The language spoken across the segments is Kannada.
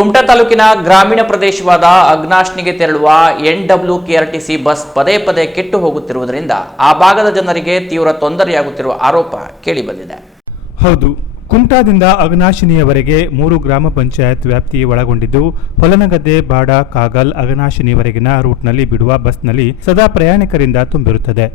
ಕುಮಟಾ ತಾಲೂಕಿನ ಗ್ರಾಮೀಣ ಪ್ರದೇಶವಾದ ಅಗ್ನಾಶ್ನಿಗೆ ತೆರಳುವ ಎನ್ ಡಬ್ಲ್ಯೂ ಕೆಆರ್ಟಿಸಿ ಬಸ್ ಪದೇ ಪದೇ ಕೆಟ್ಟು ಹೋಗುತ್ತಿರುವುದರಿಂದ ಆ ಭಾಗದ ಜನರಿಗೆ ತೀವ್ರ ತೊಂದರೆಯಾಗುತ್ತಿರುವ ಆರೋಪ ಕೇಳಿಬಂದಿದೆ. ಹೌದು, ಕುಮಟಾದಿಂದ ಅಗನಾಶಿನಿಯವರೆಗೆ ಮೂರು ಗ್ರಾಮ ಪಂಚಾಯತ್ ವ್ಯಾಪ್ತಿ ಒಳಗೊಂಡಿದ್ದು, ಹೊಲನಗದ್ದೆ, ಬಾಡ, ಕಾಗಲ್ ಅಗನಾಶಿನಿವರೆಗಿನ ರೂಟ್ನಲ್ಲಿ ಬಿಡುವ ಬಸ್ನಲ್ಲಿ ಸದಾ ಪ್ರಯಾಣಿಕರಿಂದ ತುಂಬಿರುತ್ತದೆ.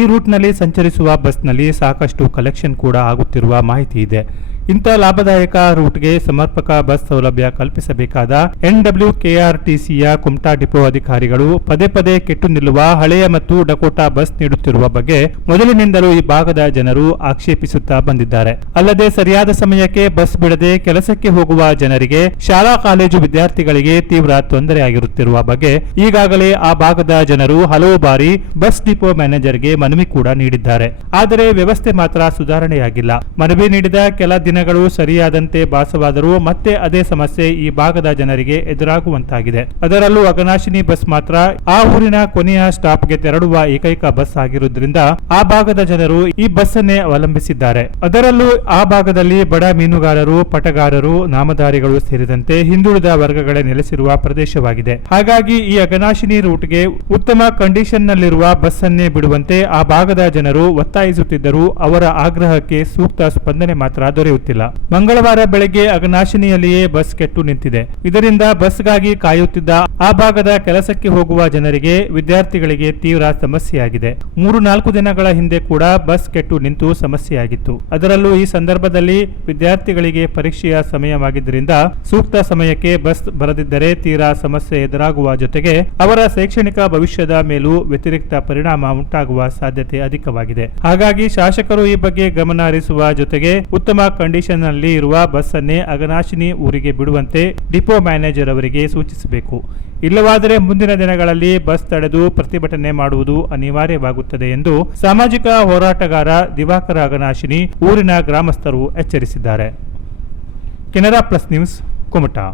ಈ ರೂಟ್ನಲ್ಲಿ ಸಂಚರಿಸುವ ಬಸ್ನಲ್ಲಿ ಸಾಕಷ್ಟು ಕಲೆಕ್ಷನ್ ಕೂಡ ಆಗುತ್ತಿರುವ ಮಾಹಿತಿ ಇದೆ. ಇಂಥ ಲಾಭದಾಯಕ ರೂಟ್ಗೆ ಸಮರ್ಪಕ ಬಸ್ ಸೌಲಭ್ಯ ಕಲ್ಪಿಸಬೇಕಾದ ಎನ್ಡಬ್ಲ್ಯೂ ಕೆಆರ್ಟಿಸಿಯ ಕುಮಟಾ ಡಿಪೋ ಅಧಿಕಾರಿಗಳು ಪದೇ ಪದೇ ಕೆಟ್ಟು ನಿಲ್ಲುವ ಹಳೆಯ ಮತ್ತು ಡಕೋಟಾ ಬಸ್ ನೀಡುತ್ತಿರುವ ಬಗ್ಗೆ ಮೊದಲಿನಿಂದಲೂ ಈ ಭಾಗದ ಜನರು ಆಕ್ಷೇಪಿಸುತ್ತಾ ಬಂದಿದ್ದಾರೆ. ಅಲ್ಲದೆ ಸರಿಯಾದ ಸಮಯಕ್ಕೆ ಬಸ್ ಬಿಡದೆ ಕೆಲಸಕ್ಕೆ ಹೋಗುವ ಜನರಿಗೆ ಶಾಲಾ ಕಾಲೇಜು ವಿದ್ಯಾರ್ಥಿಗಳಿಗೆ ತೀವ್ರ ತೊಂದರೆಯಾಗಿರುತ್ತಿರುವ ಬಗ್ಗೆ ಈಗಾಗಲೇ ಆ ಭಾಗದ ಜನರು ಹಲವು ಬಾರಿ ಬಸ್ ಡಿಪೋ ಮ್ಯಾನೇಜರ್ಗೆ ಮನವಿ ಕೂಡ ನೀಡಿದ್ದಾರೆ. ಆದರೆ ವ್ಯವಸ್ಥೆ ಮಾತ್ರ ಸುಧಾರಣೆಯಾಗಿಲ್ಲ. ಮನವಿ ನೀಡಿದ ಕೆಲ ದಿನಗಳು ಸರಿಯಾದಂತೆ ಭಾಸವಾದರೂ ಮತ್ತೆ ಅದೇ ಸಮಸ್ಯೆ ಈ ಭಾಗದ ಜನರಿಗೆ ಎದುರಾಗುವಂತಾಗಿದೆ. ಅದರಲ್ಲೂ ಅಗನಾಶಿನಿ ಬಸ್ ಮಾತ್ರ ಆ ಊರಿನ ಕೊನೆಯ ಸ್ಟಾಪ್ಗೆ ತೆರಳುವ ಏಕೈಕ ಬಸ್ ಆಗಿರುವುದರಿಂದ ಆ ಭಾಗದ ಜನರು ಈ ಬಸ್ ಅನ್ನೇ ಅವಲಂಬಿಸಿದ್ದಾರೆ. ಅದರಲ್ಲೂ ಆ ಭಾಗದಲ್ಲಿ ಬಡ ಮೀನುಗಾರರು, ಪಟಗಾರರು, ನಾಮಧಾರಿಗಳು ಸೇರಿದಂತೆ ಹಿಂದುಳಿದ ವರ್ಗಗಳೇ ನೆಲೆಸಿರುವ ಪ್ರದೇಶವಾಗಿದೆ. ಹಾಗಾಗಿ ಈ ಅಗನಾಶಿನಿ ರೂಟ್ಗೆ ಉತ್ತಮ ಕಂಡೀಷನ್ ನಲ್ಲಿರುವ ಬಸ್ ಅನ್ನೇ ಬಿಡುವಂತೆ ಆ ಭಾಗದ ಜನರು ಒತ್ತಾಯಿಸುತ್ತಿದ್ದರೂ ಅವರ ಆಗ್ರಹಕ್ಕೆ ಸೂಕ್ತ ಸ್ಪಂದನೆ ಮಾತ್ರ ದೊರೆಯುತ್ತಿಲ್ಲ ಮಂಗಳವಾರ ಬೆಳಗ್ಗೆ ಅಗನಾಶಿನಿಯಲ್ಲಿಯೇ ಬಸ್ ಕೆಟ್ಟು ನಿಂತಿದೆ. ಇದರಿಂದ ಬಸ್ಗಾಗಿ ಕಾಯುತ್ತಿದ್ದ ಆ ಭಾಗದ ಕೆಲಸಕ್ಕೆ ಹೋಗುವ ಜನರಿಗೆ, ವಿದ್ಯಾರ್ಥಿಗಳಿಗೆ ತೀವ್ರ ಸಮಸ್ಯೆಯಾಗಿದೆ. ಮೂರು ನಾಲ್ಕು ದಿನಗಳ ಹಿಂದೆ ಕೂಡ ಬಸ್ ಕೆಟ್ಟು ನಿಂತು ಸಮಸ್ಯೆಯಾಗಿತ್ತು. ಅದರಲ್ಲೂ ಈ ಸಂದರ್ಭದಲ್ಲಿ ವಿದ್ಯಾರ್ಥಿಗಳಿಗೆ ಪರೀಕ್ಷೆಯ ಸಮಯವಾಗಿದ್ದರಿಂದ ಸೂಕ್ತ ಸಮಯಕ್ಕೆ ಬಸ್ ಬರದಿದ್ದರೆ ತೀರಾ ಸಮಸ್ಯೆ ಎದುರಾಗುವ ಜೊತೆಗೆ ಅವರ ಶೈಕ್ಷಣಿಕ ಭವಿಷ್ಯದ ಮೇಲೂ ವ್ಯತಿರಿಕ್ತ ಪರಿಣಾಮ ಉಂಟಾಗುವ ಸಾಧ್ಯತೆ ಅಧಿಕವಾಗಿದೆ. ಹಾಗಾಗಿ ಶಾಸಕರು ಈ ಬಗ್ಗೆ ಗಮನ ಹರಿಸುವ ಜೊತೆಗೆ ಉತ್ತಮ ಕಂಡೀಷನ್ನಲ್ಲಿ ಇರುವ ಬಸ್ಸನ್ನೇ ಅಗನಾಶಿನಿ ಊರಿಗೆ ಬಿಡುವಂತೆ ಡಿಪೋ ಮ್ಯಾನೇಜರ್ ಅವರಿಗೆ ಸೂಚಿಸಬೇಕು. ಇಲ್ಲವಾದರೆ ಮುಂದಿನ ದಿನಗಳಲ್ಲಿ ಬಸ್ ತಡೆದು ಪ್ರತಿಭಟನೆ ಮಾಡುವುದು ಅನಿವಾರ್ಯವಾಗುತ್ತದೆ ಎಂದು ಸಾಮಾಜಿಕ ಹೋರಾಟಗಾರ ದಿವಾಕರ ಅಗನಾಶಿನಿ ಊರಿನ ಗ್ರಾಮಸ್ಥರು ಎಚ್ಚರಿಸಿದ್ದಾರೆ. Canara plus news, Kumta.